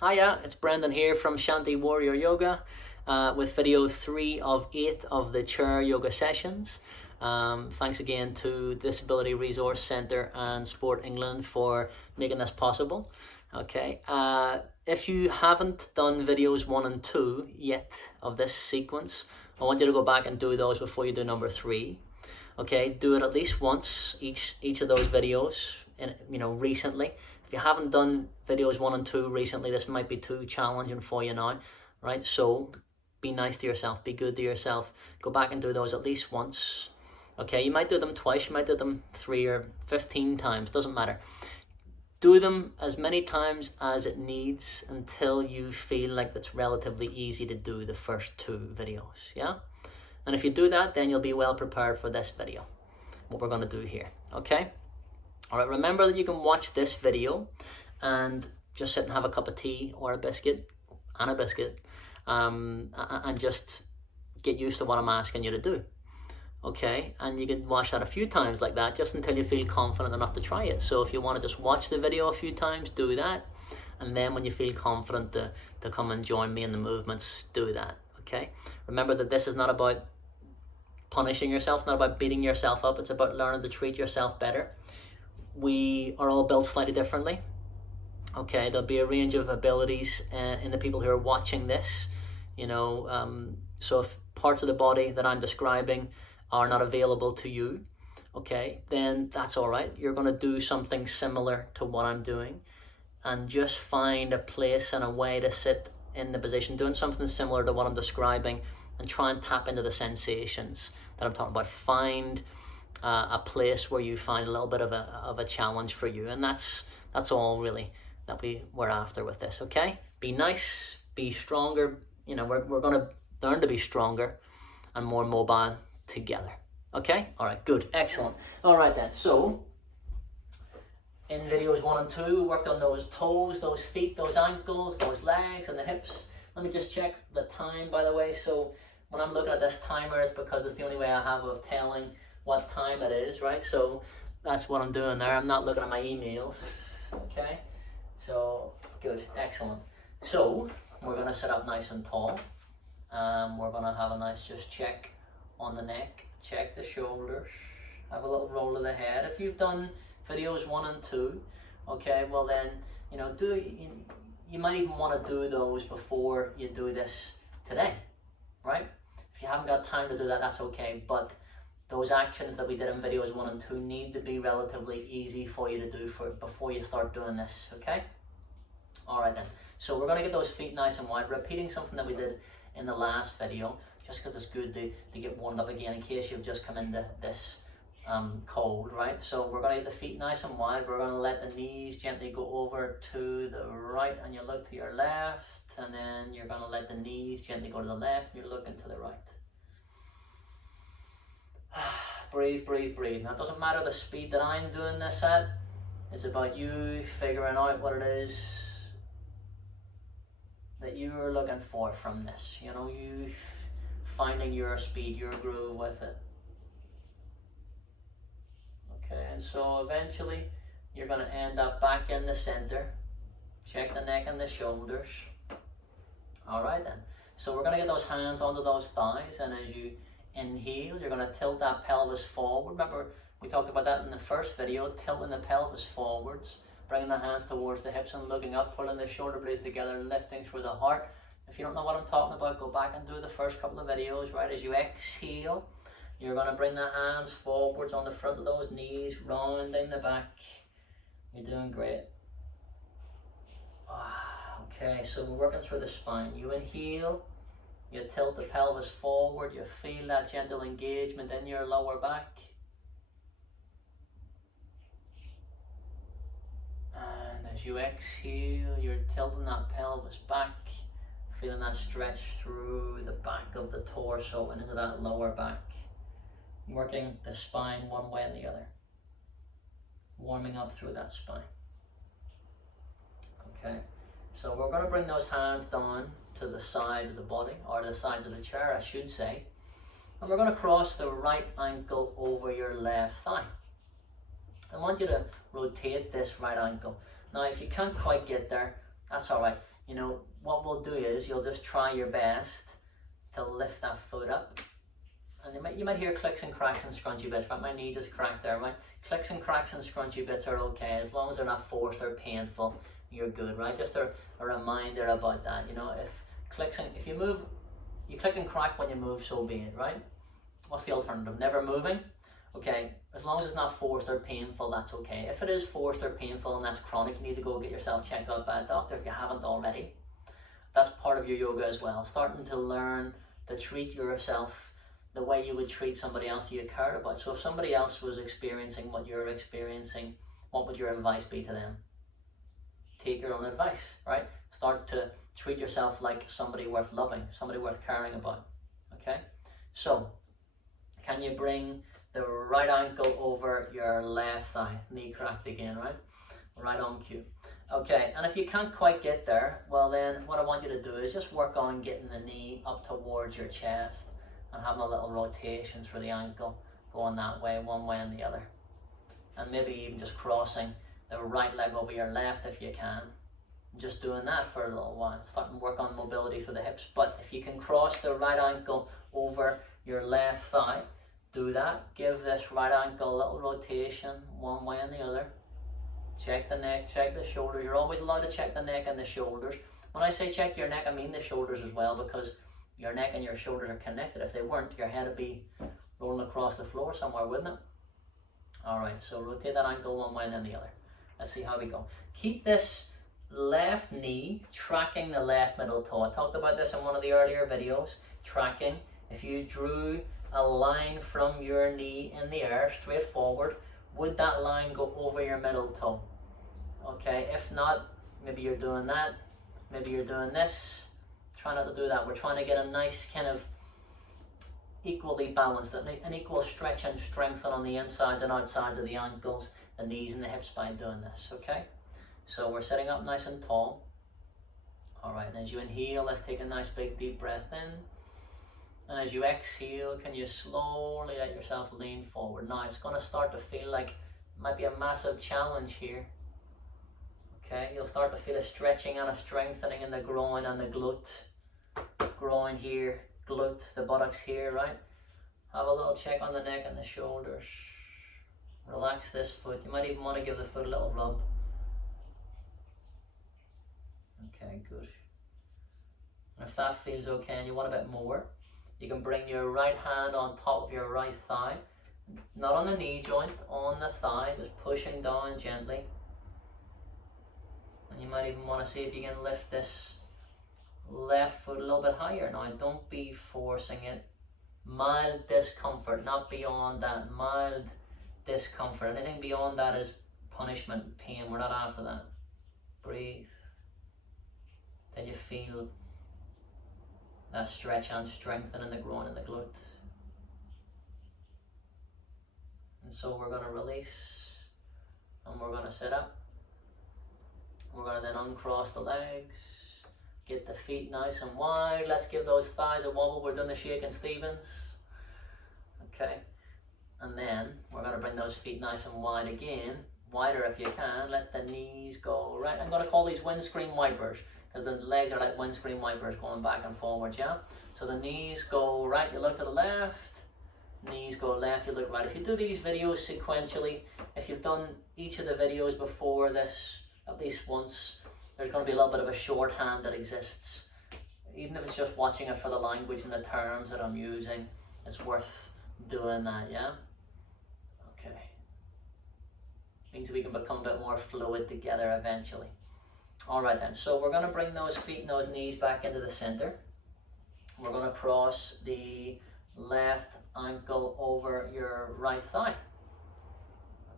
Hiya, it's Brendan here from Shanti Warrior Yoga with video 3 of 8 of the chair yoga sessions. Thanks again to Disability Resource Centre and Sport England for making this possible. Okay, if you haven't done videos 1 and 2 yet of this sequence, I want you to go back and do those before you do number 3. Okay, do it at least once each of those videos, recently. If you haven't done videos 1 and 2 recently, this might be too challenging for you now, right? So be nice to yourself, be good to yourself. Go back and do those at least once. Okay, you might do them twice, you might do them 3 or 15 times, doesn't matter. Do them as many times as it needs until you feel like it's relatively easy to do the first 2 videos, yeah? And if you do that, then you'll be well prepared for this video, what we're going to do here, okay? All right, remember that you can watch this video and just sit and have a cup of tea or a biscuit, and just get used to what I'm asking you to do, okay? And you can watch that a few times like that, just until you feel confident enough to try it. So if you want to just watch the video a few times, do that. And then when you feel confident to come and join me in the movements, do that, okay? Remember that this is not about punishing yourself, not about beating yourself up. It's about learning to treat yourself better. We are all built slightly differently. Okay, there'll be a range of abilities in the people who are watching this, so if parts of the body that I'm describing are not available to you, okay, then that's all right. You're going to do something similar to what I'm doing and just find a place and a way to sit in the position doing something similar to what I'm describing and try and tap into the sensations that I'm talking about. Find a place where you find a little bit of a challenge for you, and that's all really that we're after with this. Okay, be nice, be stronger. We're going to learn to be stronger and more mobile together. Okay, all right, good, excellent. All right then, so in videos 1 and 2 we worked on those toes, those feet, those ankles, those legs and the hips. Let me just check the time, by the way. So when I'm looking at this timer, it's because it's the only way I have of telling what time it is, right? So that's what I'm doing there. I'm not looking at my emails, okay? So good, excellent. So we're gonna sit up nice and tall. We're gonna have a nice just check on the neck, check the shoulders, have a little roll of the head. If you've done videos 1 and 2, okay, well then, you might even want to do those before you do this today, right? If you haven't got time to do that, that's okay, but those actions that we did in videos 1 and 2 need to be relatively easy for you to do before you start doing this, okay? All right then, so we're gonna get those feet nice and wide, repeating something that we did in the last video, just because it's good to get warmed up again in case you've just come into this cold, right? So we're gonna get the feet nice and wide. We're gonna let the knees gently go over to the right, and you look to your left, and then you're gonna let the knees gently go to the left, and you're looking to the right. Breathe, breathe, breathe. Now it doesn't matter the speed that I'm doing this at. It's about you figuring out what it is that you're looking for from this. You finding your speed, your groove with it. Okay, and so eventually you're going to end up back in the center. Check the neck and the shoulders. All right then. So we're going to get those hands onto those thighs, and as you inhale, you're going to tilt that pelvis forward. Remember, we talked about that in the first video, tilting the pelvis forwards, bringing the hands towards the hips and looking up, pulling the shoulder blades together, lifting through the heart. If you don't know what I'm talking about, go back and do the first couple of videos, right? As you exhale, you're going to bring the hands forwards on the front of those knees, rounding the back. You're doing great. Okay, so we're working through the spine. You inhale, you tilt the pelvis forward, you feel that gentle engagement in your lower back. And as you exhale, you're tilting that pelvis back, feeling that stretch through the back of the torso and into that lower back. Working the spine one way and the other. Warming up through that spine. Okay, so we're going to bring those hands down to the sides of the body, or the sides of the chair, I should say. And we're going to cross the right ankle over your left thigh. I want you to rotate this right ankle. Now, if you can't quite get there, that's all right. you know, what we'll do is you'll just try your best to lift that foot up. And you might hear clicks and cracks and scrunchy bits, right? My knee just cracked there, right? Clicks and cracks and scrunchy bits are okay, as long as they're not forced or painful, you're good, right? Just a reminder about that, you know, if you move, you click and crack when you move, so be it, right? What's the alternative? Never moving? Okay, as long as it's not forced or painful, that's okay. If it is forced or painful and that's chronic, you need to go get yourself checked out by a doctor if you haven't already. That's part of your yoga as well. Starting to learn to treat yourself the way you would treat somebody else you cared about. So if somebody else was experiencing what you're experiencing, what would your advice be to them? Take your own advice, right? Start to treat yourself like somebody worth loving, somebody worth caring about, okay? So, can you bring the right ankle over your left thigh? Knee cracked again, right? Right on cue. Okay, and if you can't quite get there, well then what I want you to do is just work on getting the knee up towards your chest and having a little rotations for the ankle, going that way, one way and the other. And maybe even just crossing the right leg over your left if you can. Just doing that for a little while, starting to work on mobility through the hips. But if you can cross the right ankle over your left thigh, do that. Give this right ankle a little rotation, one way and the other. Check the neck, check the shoulders. You're always allowed to check the neck and the shoulders. When I say check your neck, I mean the shoulders as well, because your neck and your shoulders are connected. If they weren't, your head would be rolling across the floor somewhere, wouldn't it? Alright, so rotate that ankle one way and then the other. Let's see how we go. Keep this left knee tracking the left middle toe. I talked about this in one of the earlier videos. Tracking. If you drew a line from your knee in the air straight forward, would that line go over your middle toe? Okay, if not, maybe you're doing that, maybe you're doing this. Try not to do that. We're trying to get a nice kind of equally balanced, an equal stretch and strengthen on the insides and outsides of the ankles, the knees and the hips by doing this, okay? So we're sitting up nice and tall. All right, and as you inhale, let's take a nice big deep breath in. And as you exhale, can you slowly let yourself lean forward? Now it's gonna start to feel like it might be a massive challenge here. Okay, you'll start to feel a stretching and a strengthening in the groin and the glute. Groin here, glute, the buttocks here, right? Have a little check on the neck and the shoulders. Relax this foot. You might even want to give the foot a little rub. Okay, good. And if that feels okay and you want a bit more, you can bring your right hand on top of your right thigh. Not on the knee joint, on the thigh, just pushing down gently. And you might even want to see if you can lift this left foot a little bit higher. Now don't be forcing it. Mild discomfort, not beyond that. Mild discomfort. Anything beyond that is punishment, pain. We're not after that. Breathe. Then you feel that stretch and strengthen in the groin and the glute. And so we're going to release and we're going to sit up. We're going to then uncross the legs, get the feet nice and wide. Let's give those thighs a wobble. We're doing the Shakin' Stevens. Okay. And then we're going to bring those feet nice and wide again. Wider if you can. Let the knees go right. I'm going to call these windscreen wipers, because the legs are like windscreen wipers going back and forward, yeah? So the knees go right, you look to the left. Knees go left, you look right. If you do these videos sequentially, if you've done each of the videos before this at least once, there's going to be a little bit of a shorthand that exists. Even if it's just watching it for the language and the terms that I'm using, it's worth doing that, yeah? Okay. Means we can become a bit more fluid together eventually. Alright then, so we're going to bring those feet and those knees back into the center. We're going to cross the left ankle over your right thigh.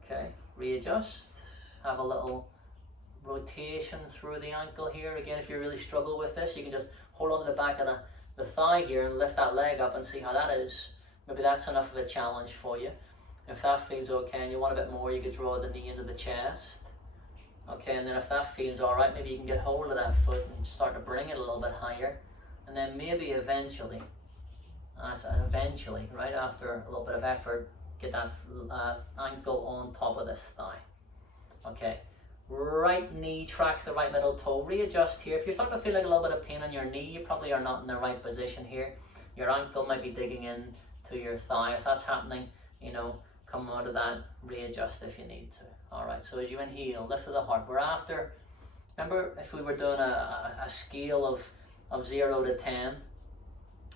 Okay, readjust. Have a little rotation through the ankle here. Again, if you really struggle with this, you can just hold on to the back of the thigh here and lift that leg up and see how that is. Maybe that's enough of a challenge for you. If that feels okay and you want a bit more, you could draw the knee into the chest. Okay, and then if that feels alright, maybe you can get hold of that foot and start to bring it a little bit higher. And then maybe eventually, right after a little bit of effort, get that ankle on top of this thigh. Okay, right knee tracks the right middle toe. Readjust here. If you're starting to feel like a little bit of pain on your knee, you probably are not in the right position here. Your ankle might be digging in to your thigh. If that's happening, you know, come out of that, readjust if you need to. All right, so as you inhale, lift to the heart. We're after, remember if we were doing a scale of 0 to 10,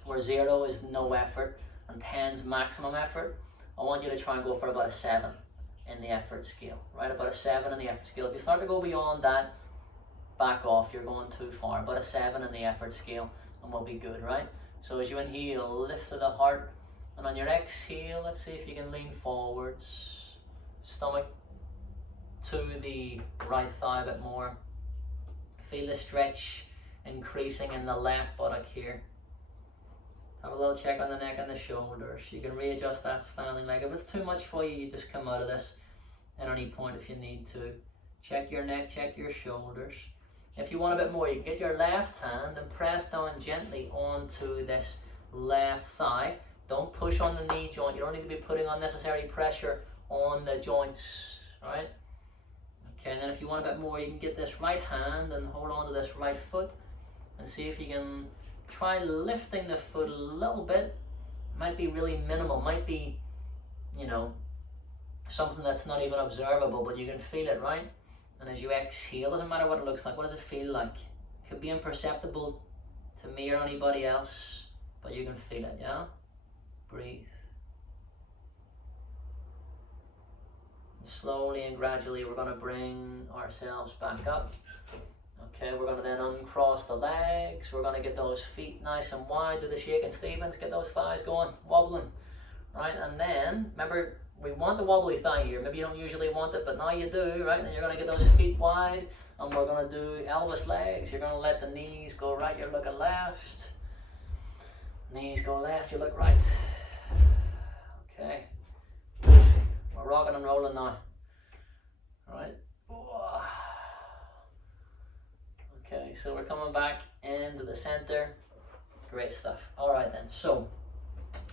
where 0 is no effort and 10 is maximum effort, I want you to try and go for about a 7 in the effort scale, right? About a 7 in the effort scale. If you start to go beyond that, back off, you're going too far. About a 7 in the effort scale and we'll be good, right? So as you inhale, lift to the heart, and on your exhale, let's see if you can lean forwards, stomach to the right thigh a bit more. Feel the stretch increasing in the left buttock here. Have a little check on the neck and the shoulders. You can readjust that standing leg. If it's too much for you, you just come out of this at any point if you need to. Check your neck, check your shoulders. If you want a bit more, you can get your left hand and press down gently onto this left thigh. Don't push on the knee joint. You don't need to be putting unnecessary pressure on the joints, right? Okay, and then if you want a bit more, you can get this right hand and hold on to this right foot and see if you can try lifting the foot a little bit. Might be really minimal, might be, you know, something that's not even observable, but you can feel it, right? And as you exhale, doesn't matter what it looks like, what does it feel like? It could be imperceptible to me or anybody else, but you can feel it, yeah? Breathe. And slowly and gradually we're going to bring ourselves back up. Okay, we're going to then uncross the legs. We're going to get those feet nice and wide. Do the shaking Stevens, get those thighs going, wobbling. Right, and then, remember, we want the wobbly thigh here. Maybe you don't usually want it, but now you do, right? And you're going to get those feet wide, and we're going to do Elvis legs. You're going to let the knees go right, you're looking left. Knees go left, you look right. Okay. We're rocking and rolling now. All right. Okay, so we're coming back into the center. Great stuff. All right then, so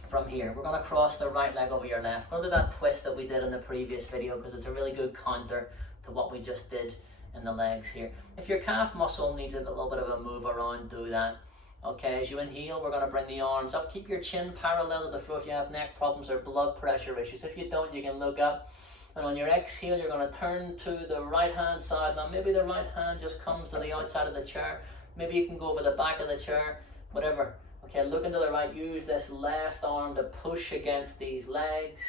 from here, we're going to cross the right leg over your left. We're going to do that twist that we did in the previous video because it's a really good counter to what we just did in the legs here. If your calf muscle needs a little bit of a move around, do that. Okay, as you inhale, we're going to bring the arms up. Keep your chin parallel to the floor if you have neck problems or blood pressure issues. If you don't, you can look up. And on your exhale, you're going to turn to the right hand side. Now maybe the right hand just comes to the outside of the chair. Maybe you can go over the back of the chair, whatever. Okay, look into the right. Use this left arm to push against these legs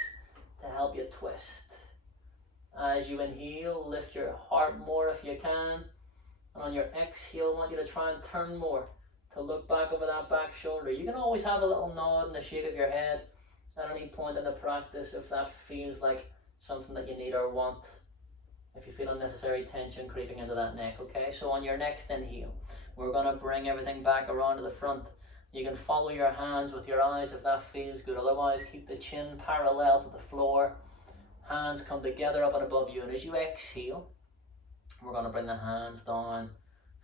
to help you twist. As you inhale, lift your heart more if you can. And on your exhale, I want you to try and turn more to look back over that back shoulder. You can always have a little nod and a shake of your head at any point in the practice if that feels like something that you need or want. If you feel unnecessary tension creeping into that neck, okay? So on your next inhale, we're going to bring everything back around to the front. You can follow your hands with your eyes if that feels good. Otherwise, keep the chin parallel to the floor. Hands come together up and above you. And as you exhale, we're going to bring the hands down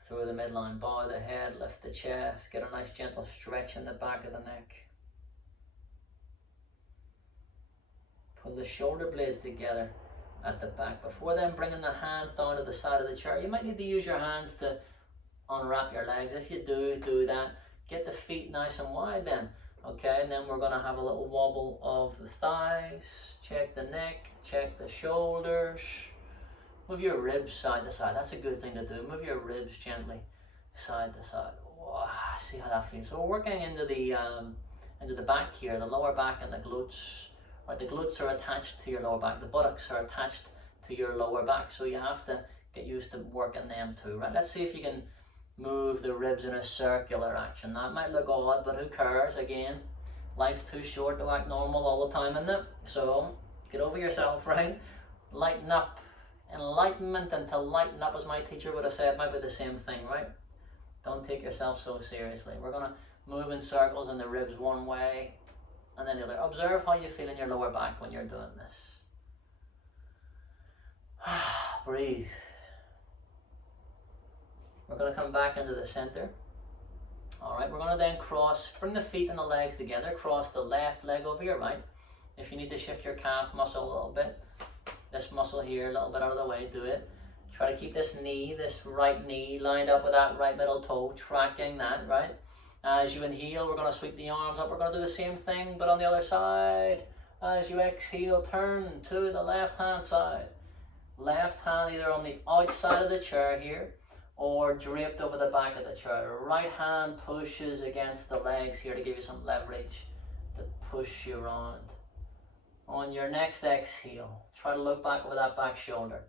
through the midline. Bow the head, lift the chest, get a nice gentle stretch in the back of the neck. Pull the shoulder blades together at the back. Before then, bringing the hands down to the side of the chair. You might need to use your hands to unwrap your legs. If you do that. Get the feet nice and wide then. Okay, and then we're going to have a little wobble of the thighs. Check the neck, check the shoulders. Move your ribs side to side. That's a good thing to do. Move your ribs gently side to side. Wow, see how that feels. So we're working into the back here, the lower back and the glutes. Right, the glutes are attached to your lower back. The buttocks are attached to your lower back. So you have to get used to working them too. Right, let's see if you can move the ribs in a circular action. That might look odd, but who cares? Again, life's too short to act normal all the time, isn't it? So get over yourself, right? Lighten up. Enlightenment and to lighten up, as my teacher would have said, might be the same thing, right? Don't take yourself so seriously. We're going to move in circles in the ribs one way and then the other. Observe how you feel in your lower back when you're doing this. Breathe. We're going to come back into the center. Alright, we're going to then bring the feet and the legs together, cross the left leg over your right. If you need to shift your calf muscle a little bit, this muscle here a little bit out of the way, do it. Try to keep this knee, this right knee lined up with that right middle toe, tracking that, right? As you inhale, we're going to sweep the arms up. We're going to do the same thing, but on the other side. As you exhale, turn to the left-hand side. Left hand either on the outside of the chair here, or draped over the back of the chair. Right hand pushes against the legs here to give you some leverage to push you around. On your next exhale, try to look back over that back shoulder.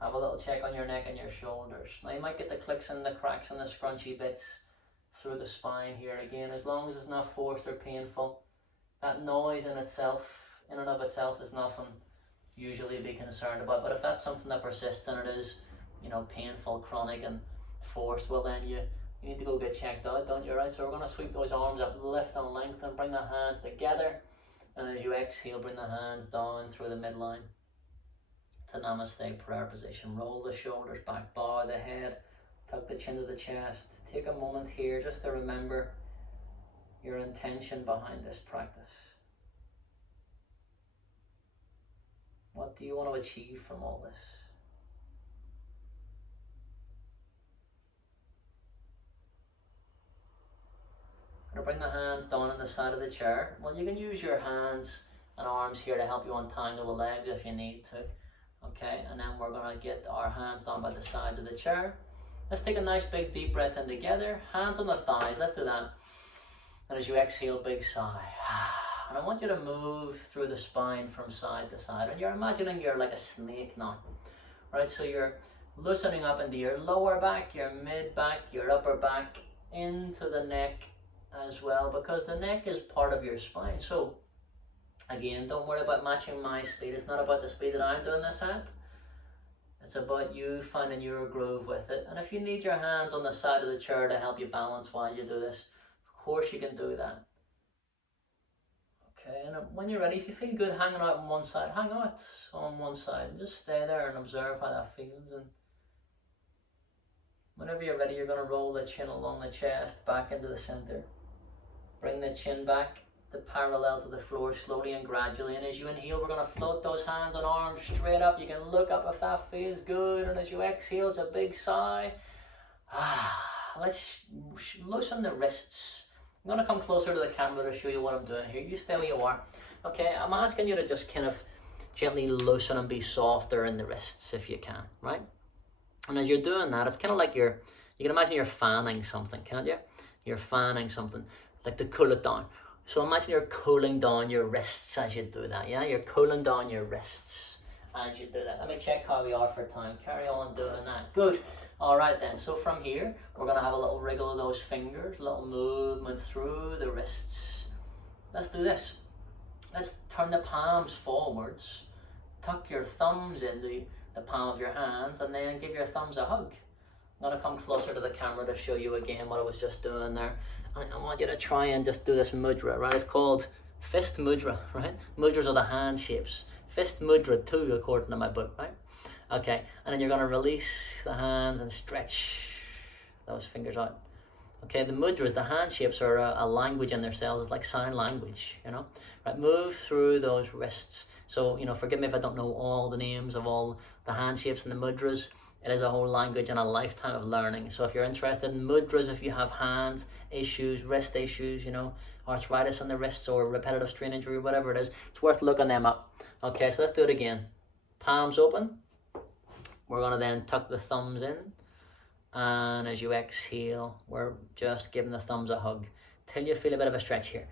Have a little check on your neck and your shoulders. Now you might get the clicks and the cracks and the scrunchy bits through the spine here again, as long as it's not forced or painful. That noise in and of itself is nothing usually to be concerned about. But if that's something that persists and it is, painful, chronic and forced, well then you need to go get checked out, don't you, right? So we're going to sweep those arms up, lift and lengthen, bring the hands together, and as you exhale, bring the hands down through the midline to Namaste prayer position. Roll the shoulders back, bow the head, tuck the chin to the chest. Take a moment here just to remember your intention behind this practice. What do you want to achieve from all this? Going to bring the hands down on the side of the chair. Well, you can use your hands and arms here to help you untangle the legs if you need to. Okay, and then we're going to get our hands down by the sides of the chair. Let's take a nice big deep breath in together. Hands on the thighs, let's do that. And as you exhale, big sigh. And I want you to move through the spine from side to side. And you're imagining you're like a snake now. Right, so you're loosening up into your lower back, your mid back, your upper back, into the neck as well, because the neck is part of your spine. So again, don't worry about matching my speed. It's not about the speed that I'm doing this at. It's about you finding your groove with it. And if you need your hands on the side of the chair to help you balance while you do this, of course you can do that. Okay, and when you're ready, if you feel good hanging out on one side, hang out on one side. Just stay there and observe how that feels. And whenever you're ready, you're going to roll the chin along the chest back into the center. Bring the chin back to parallel to the floor slowly and gradually. And as you inhale, we're going to float those hands and arms straight up. You can look up if that feels good. And as you exhale, it's a big sigh. Let's loosen the wrists. I'm going to come closer to the camera to show you what I'm doing here. You stay where you are. Okay, I'm asking you to just kind of gently loosen and be softer in the wrists if you can, right? And as you're doing that, it's kind of like you can imagine you're fanning something, can't you? You're fanning something, like to cool it down. So imagine you're cooling down your wrists as you do that, yeah? You're cooling down your wrists as you do that. Let me check how we are for time. Carry on doing that. Good. All right then, so from here, we're going to have a little wriggle of those fingers, a little movement through the wrists. Let's do this. Let's turn the palms forwards. Tuck your thumbs into the palm of your hands and then give your thumbs a hug. I'm going to come closer to the camera to show you again what I was just doing there. And I want you to try and just do this mudra, right? It's called fist mudra, right? Mudras are the hand shapes. Fist mudra too, according to my book, right? Okay, and then you're going to release the hands and stretch those fingers out. Okay, the mudras, the hand shapes are a language in themselves. It's like sign language, Right, move through those wrists. So, forgive me if I don't know all the names of all the hand shapes and the mudras. It is a whole language and a lifetime of learning. So if you're interested in mudras, if you have hand issues, wrist issues, arthritis in the wrists or repetitive strain injury, whatever it is, it's worth looking them up. Okay, so let's do it again. Palms open. We're going to then tuck the thumbs in. And as you exhale, we're just giving the thumbs a hug till you feel a bit of a stretch here.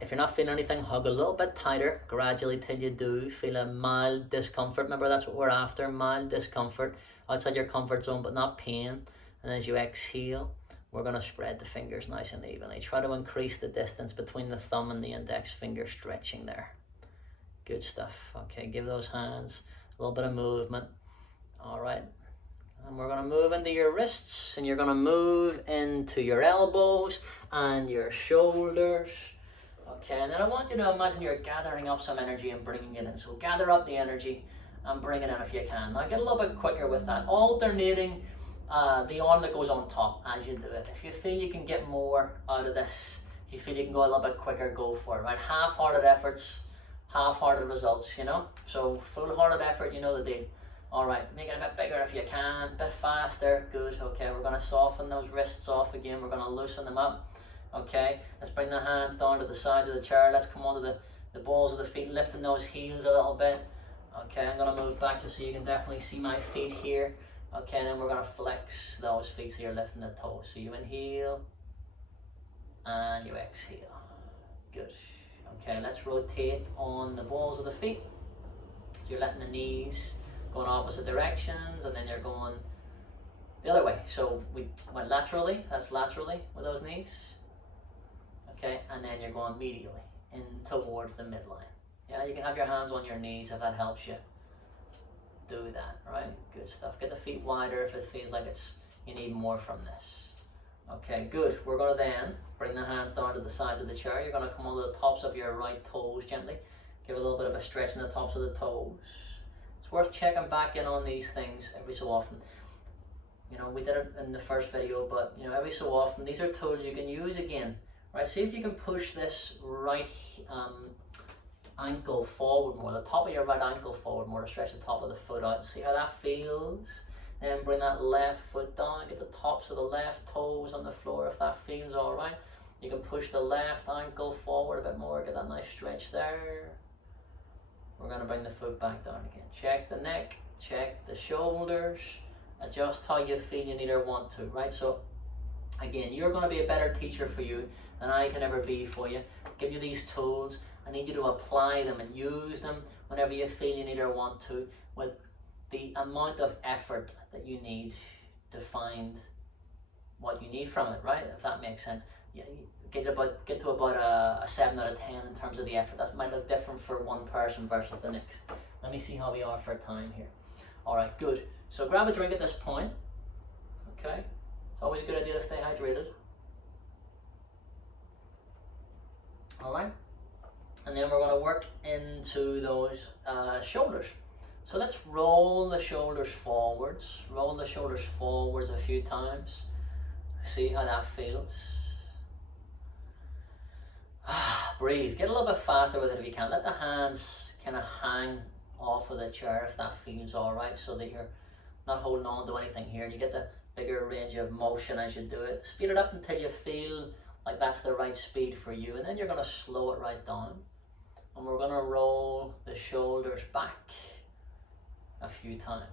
If you're not feeling anything, hug a little bit tighter gradually till you do feel a mild discomfort. Remember, that's what we're after, mild discomfort outside your comfort zone, but not pain. And as you exhale, we're going to spread the fingers nice and evenly. Try to increase the distance between the thumb and the index finger, stretching there. Good stuff. Okay, give those hands a little bit of movement. All right. And we're going to move into your wrists, and you're going to move into your elbows and your shoulders. Okay, and then I want you to imagine you're gathering up some energy and bringing it in. So gather up the energy and bring it in if you can. Now get a little bit quicker with that, alternating the arm that goes on top as you do it. If you feel you can get more out of this, you feel you can go a little bit quicker, go for it, right? Half-hearted efforts half-hearted results, you know. So full-hearted effort, you know the deal. All right, make it a bit bigger if you can, a bit faster. Good. Okay, we're going to soften those wrists off again. We're going to loosen them up. Okay, let's bring the hands down to the sides of the chair. Let's come onto the balls of the feet, lifting those heels a little bit. Okay, I'm going to move back just so you can definitely see my feet here. Okay, and then we're going to flex those feet so you're lifting the toes. So you inhale and you exhale. Good. Okay, let's rotate on the balls of the feet. So you're letting the knees go in opposite directions, and then you're going the other way. So we went laterally, that's laterally with those knees. Okay, and then you're going medially in towards the midline. Yeah, you can have your hands on your knees if that helps you do that, right? Good stuff. Get the feet wider if it feels like you need more from this. Okay, good. We're going to then bring the hands down to the sides of the chair. You're going to come onto the tops of your right toes gently. Give a little bit of a stretch in the tops of the toes. It's worth checking back in on these things every so often. You know, we did it in the first video, but you know, every so often, these are tools you can use again, right? See if you can push this right ankle forward more, the top of your right ankle forward more to stretch the top of the foot out. See how that feels? Then bring that left foot down, get the tops of the left toes on the floor if that feels all right. You can push the left ankle forward a bit more, get that nice stretch there. We're going to bring the foot back down again. Check the neck, check the shoulders, adjust how you feel you need or want to, right? So again, you're going to be a better teacher for you than I can ever be for you. Give you these tools. I need you to apply them and use them whenever you feel you need or want to, with the amount of effort that you need to find what you need from it, right? If that makes sense. Yeah, get to about a 7 out of 10 in terms of the effort. That might look different for one person versus the next. Let me see how we are for time here. All right, good. So grab a drink at this point. Okay, it's always a good idea to stay hydrated. All right, and then we're going to work into those shoulders. So let's roll the shoulders forwards. Roll the shoulders forwards a few times. See how that feels. Breathe. Get a little bit faster with it if you can. Let the hands kind of hang off of the chair if that feels all right, so that you're not holding on to anything here. You get the bigger range of motion as you do it. Speed it up until you feel like that's the right speed for you, and then you're going to slow it right down. And we're going to roll the shoulders back a few times.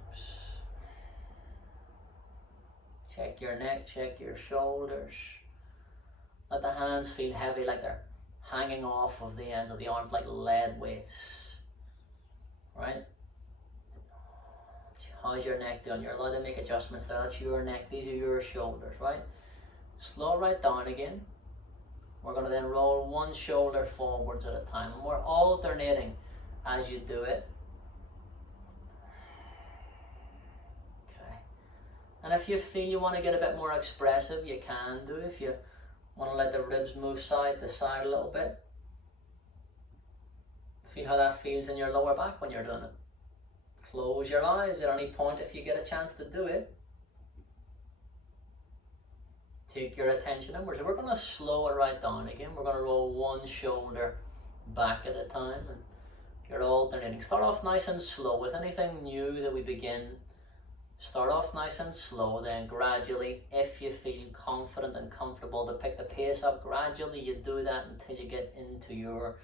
Check your neck, check your shoulders. Let the hands feel heavy, like they're hanging off of the ends of the arms like lead weights. Right? How's your neck doing? You're allowed to make adjustments there. That's your neck, these are your shoulders, right? Slow it right down again. We're going to then roll one shoulder forwards at a time, and we're alternating as you do it. Okay. And if you feel you want to get a bit more expressive, you can do. If you want to let the ribs move side to side a little bit. Feel how that feels in your lower back when you're doing it. Close your eyes at any point if you get a chance to do it. Take your attention inwards. We're going to slow it right down again. We're going to roll one shoulder back at a time, and you're alternating. Start off nice and slow. With anything new that we begin, start off nice and slow, then gradually, if you feel confident and comfortable to pick the pace up, gradually you do that until you get into your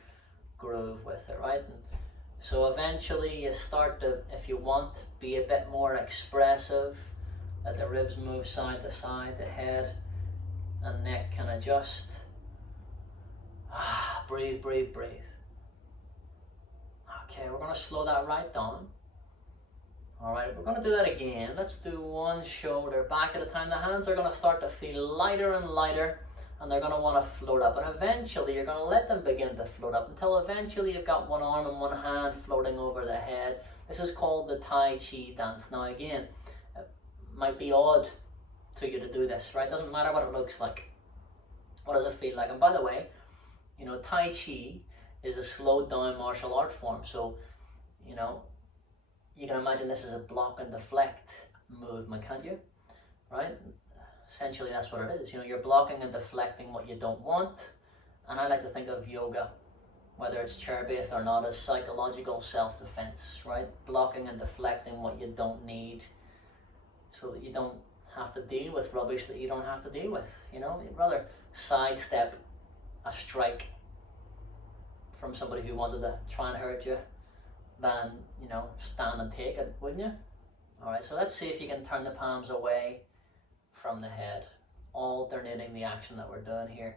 groove with it, right? And so eventually you start to, if you want, be a bit more expressive. Let the ribs move side to side, the head and neck can adjust. Breathe, breathe, breathe. Okay, we're going to slow that right down. Alright, we're going to do that again. Let's do one shoulder back at a time. The hands are going to start to feel lighter and lighter, and they're going to want to float up. And eventually you're going to let them begin to float up until eventually you've got one arm and one hand floating over the head. This is called the Tai Chi dance. Now again, it might be odd to you to do this, right? Doesn't matter what it looks like. What does it feel like? And by the way, you know, Tai Chi is a slowed down martial art form. So, you know, you can imagine this as a block and deflect movement, can't you? Right? Essentially that's what it is. You know, you're blocking and deflecting what you don't want. And I like to think of yoga whether it's chair-based or not, is psychological self-defense, right? Blocking and deflecting what you don't need so that you don't have to deal with rubbish that you don't have to deal with, you know? You'd rather sidestep a strike from somebody who wanted to try and hurt you than, you know, stand and take it, wouldn't you? Alright, so let's see if you can turn the palms away from the head, alternating the action that we're doing here.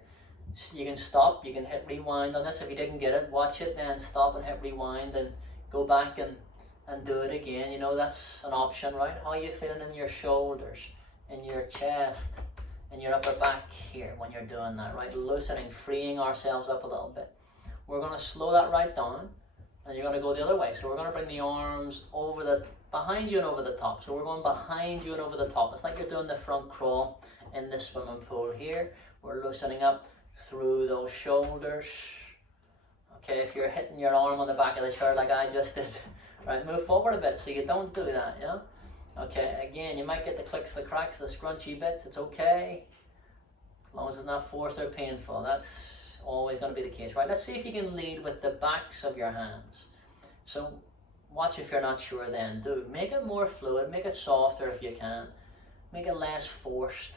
You can stop, you can hit rewind on this. If you didn't get it, watch it, then stop and hit rewind and go back and do it again. You know, that's an option, right? How are you feeling in your shoulders, in your chest, in your upper back here when you're doing that, right? Loosening, freeing ourselves up a little bit. We're going to slow that right down, and you're going to go the other way. So we're going to bring the arms behind you and over the top. So we're going behind you and over the top. It's like you're doing the front crawl in the swimming pool here. We're loosening up through those shoulders. Okay, if you're hitting your arm on the back of the chair like I just did, right, move forward a bit so you don't do that, yeah? Okay, again, you might get the clicks, the cracks, the scrunchy bits, it's okay. As long as it's not forced or painful, that's always going to be the case, right? Let's see if you can lead with the backs of your hands. So watch if you're not sure then, do. Make it more fluid, make it softer if you can. Make it less forced.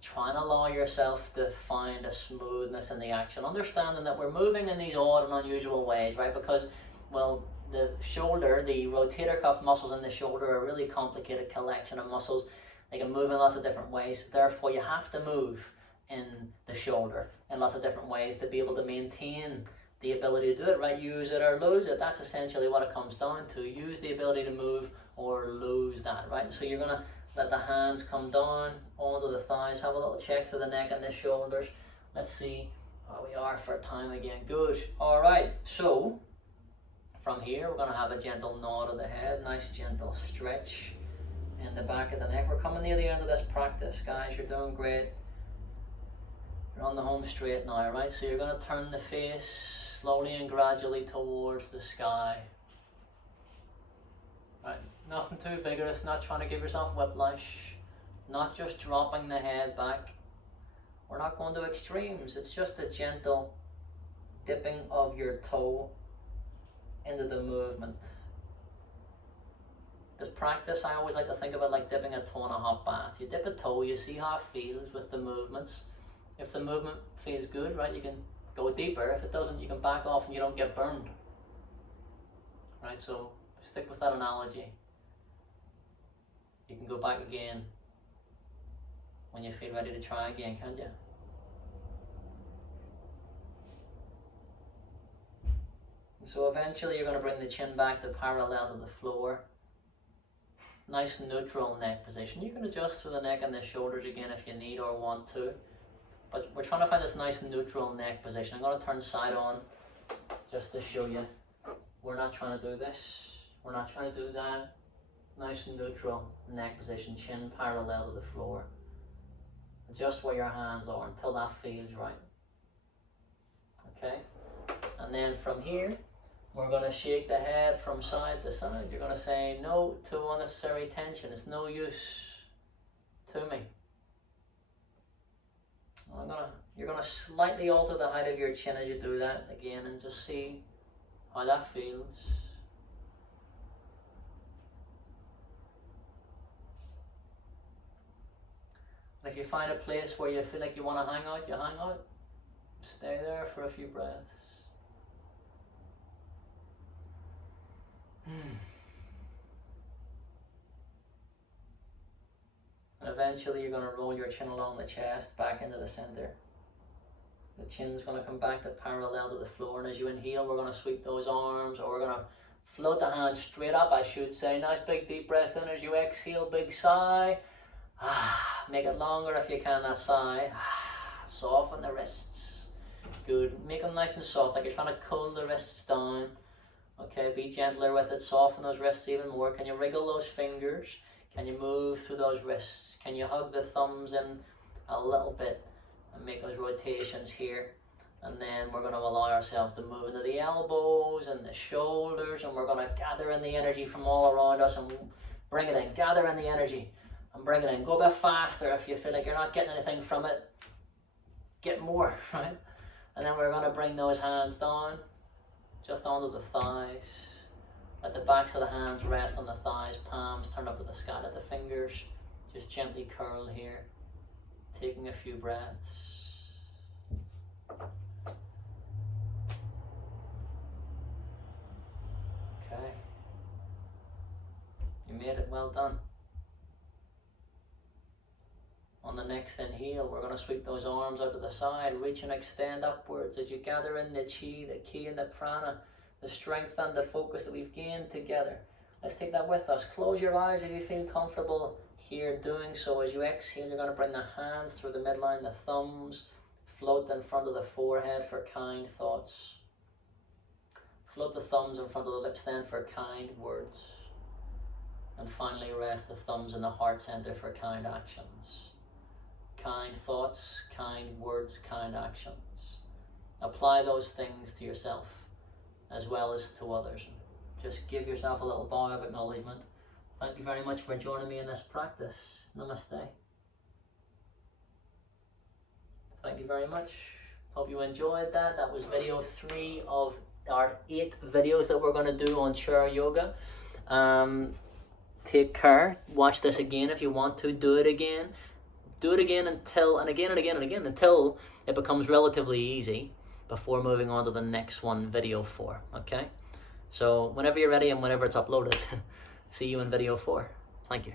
Try and allow yourself to find a smoothness in the action, understanding that we're moving in these odd and unusual ways, right? Because, well, the shoulder, the rotator cuff muscles in the shoulder are a really complicated collection of muscles. They can move in lots of different ways. Therefore, you have to move in the shoulder in lots of different ways to be able to maintain the ability to do it, right? Use it or lose it. That's essentially what it comes down to. Use the ability to move or lose that, right? So you're going to let the hands come down onto the thighs. Have a little check through the neck and the shoulders. Let's see how we are for time again. Good. All right. So from here, we're going to have a gentle nod of the head. Nice gentle stretch in the back of the neck. We're coming near the end of this practice, guys. You're doing great. You're on the home straight now, right? So you're going to turn the face slowly and gradually towards the sky. Right. Nothing too vigorous, not trying to give yourself whiplash, not just dropping the head back. We're not going to extremes, it's just a gentle dipping of your toe into the movement. As practice, I always like to think of it like dipping a toe in a hot bath. You dip a toe, you see how it feels with the movements. If the movement feels good, right, you can go deeper. If it doesn't, you can back off and you don't get burned. Right, so stick with that analogy. You can go back again when you feel ready to try again, can't you? And so eventually you're going to bring the chin back to parallel to the floor. Nice neutral neck position. You can adjust to the neck and the shoulders again if you need or want to. But we're trying to find this nice neutral neck position. I'm going to turn side on just to show you. We're not trying to do this. We're not trying to do that. Nice neutral neck position, chin parallel to the floor. Adjust where your hands are until that feels right. Okay? And then from here, we're going to shake the head from side to side. You're going to say no to unnecessary tension. It's no use to me. You're going to slightly alter the height of your chin as you do that again and just see how that feels. If you find a place where you feel like you want to hang out, you hang out. Stay there for a few breaths. And eventually you're going to roll your chin along the chest back into the center. The chin's going to come back to parallel to the floor, and as you inhale, we're going to sweep those arms, or we're going to float the hands straight up, I should say. Nice big deep breath in as you exhale, big sigh. Make it longer if you can, that sigh. Soften the wrists. Good. Make them nice and soft, like you're trying to cool the wrists down. Okay, be gentler with it. Soften those wrists even more. Can you wriggle those fingers? Can you move through those wrists? Can you hug the thumbs in a little bit and make those rotations here? And then we're going to allow ourselves to move into the elbows and the shoulders, and we're going to gather in the energy from all around us and bring it in. Gather in the energy. And bring it in. Go a bit faster if you feel like you're not getting anything from it. Get more, right? And then we're going to bring those hands down, just onto the thighs. Let the backs of the hands rest on the thighs, palms turn up to the sky. Let the fingers just gently curl here, taking a few breaths. Okay. You made it, well done. On the next inhale, we're going to sweep those arms out to the side, reach and extend upwards as you gather in the chi, the ki and the prana, the strength and the focus that we've gained together. Let's take that with us. Close your eyes if you feel comfortable here doing so. As you exhale, you're going to bring the hands through the midline, the thumbs, float in front of the forehead for kind thoughts. Float the thumbs in front of the lips then for kind words. And finally rest the thumbs in the heart center for kind actions. Kind thoughts, kind words, kind actions. Apply those things to yourself as well as to others. Just give yourself a little bow of acknowledgement. Thank you very much for joining me in this practice. Namaste. Thank you very much. Hope you enjoyed that. That was video 3 of our 8 videos that we're going to do on chair yoga. Take care. Watch this again if you want to. Do it again. Do it again until, and again and again and again, until it becomes relatively easy before moving on to the next one, video 4, okay? So whenever you're ready and whenever it's uploaded, see you in video 4. Thank you.